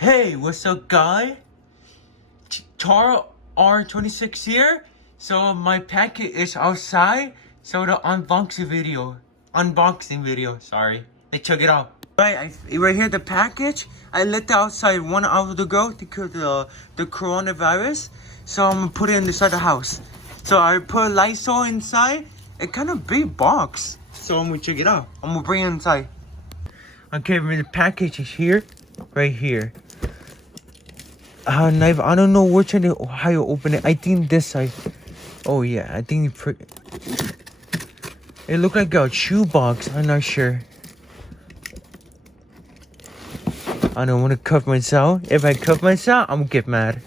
Hey, what's up, guy? Tara R26 here. So my packet is outside. So the unboxing video. Sorry, let's check it out. Right here the package. I let it outside 1 hour ago because the coronavirus. So I'm gonna put it inside the house. So I put Lysol inside. A kind of big box. So I'm gonna check it out. I'm gonna bring it inside. Okay, the package is here, right here. Knife. I don't know how you open it. I think this side. Oh yeah, I think it looked like a shoe box. I'm not sure. I don't want to cut myself. If I cut myself, I'm gonna get mad.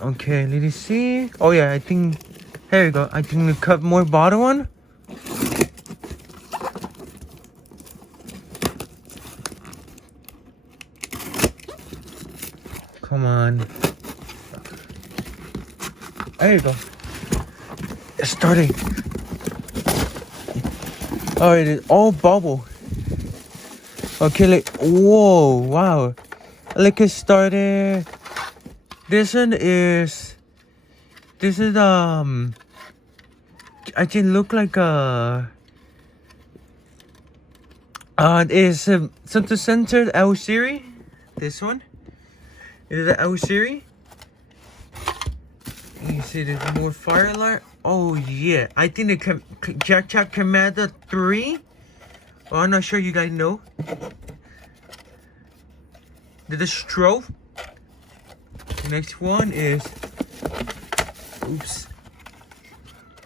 Okay, let me see. Oh yeah, I think. Here we go. I think we cut more bottom one. Come on. There you go. It's starting. Oh, it is all bubble. Okay, like, whoa, wow. Like it started. This is, I think look like it's a center L series. This one. Is it L series? You see there's more fire alarm. Oh yeah, I think the Gentex Commander 3. Well, I'm not sure you guys know. The strobe. Next one is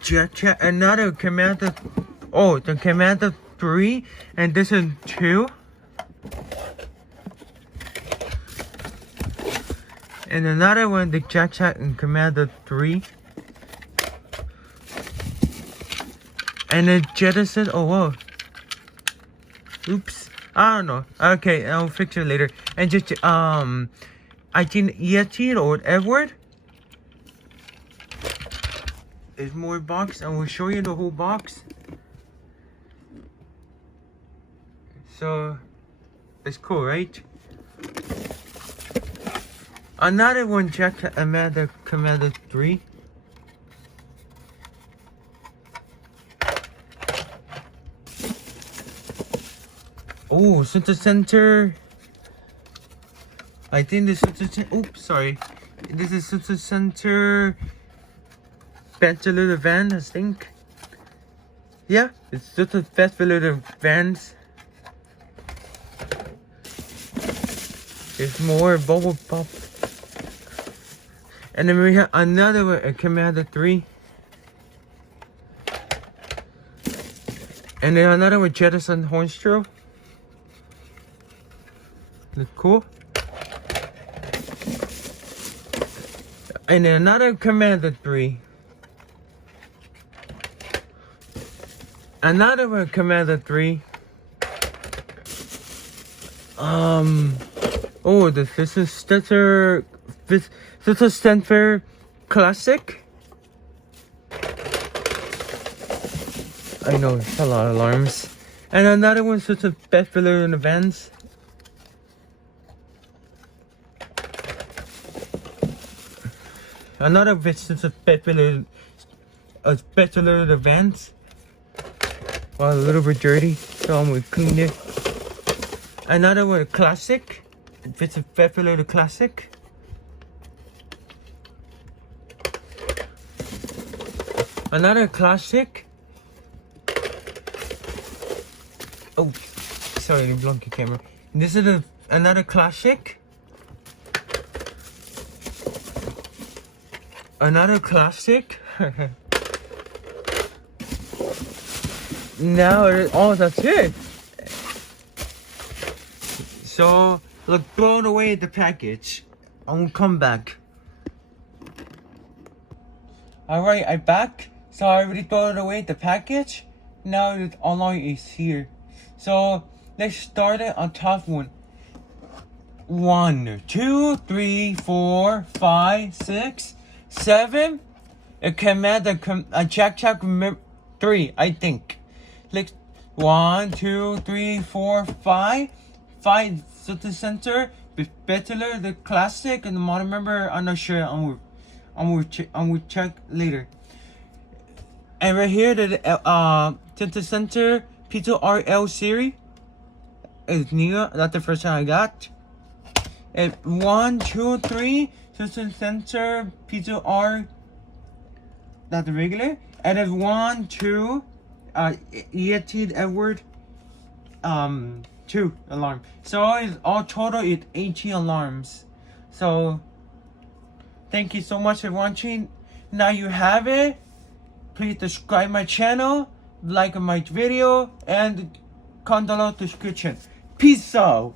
Gentex, another Commander. Oh, the Commander 3, and this is 2. And another one, the Gentex and Commander 3. And then Jettison. Oh, whoa. Oops. I don't know. Okay, I'll fix it later. And just, I think Yeti or Edward. There's more box. I will show you the whole box. So, it's cool, right? Another one, Commander 3. Oh, center. I think this is oops, sorry. This is center ventilator van, I think. Yeah, it's just a ventilator vans. There's more bubble pop. And then we have another one, a Commander 3. And then another one, Jettison Hornstro. Look cool. And then another Commander 3. Another one, Commander 3. Oh, this is Stanford Classic. I know it's a lot of alarms. And another one, such a Bestseller in Events. Another such a Bestseller in Events. Well, a little bit dirty, so I'm gonna clean it. Another one, Classic. It's a Bestseller Classic. Another Classic. Oh, sorry, the blunky camera. This is another Classic. Another Classic. Now, that's it. So, look, throw away the package. I will come back. Alright, I'm back. So I already thrown away the package. Now the online is here. So let's start it on top one. 1, 2, 3, 4, 5, 6, 7. A Commander, a Gentex 3, I think. Let's 1, 2, 3, 4, 5. 5 city center. Better the classic and the modern member. I'm not sure. I'm will check later. And right here the city center P2RL series is new. That's the first time I got. And 1, 2, 3 city center P2R. That's the regular. And then 1, 2 Yeti Edward 2 alarm. So it's all total it's 18 alarms. So thank you so much for watching. Now you have it. Please subscribe my channel, like my video, and comment down below description. Peace out.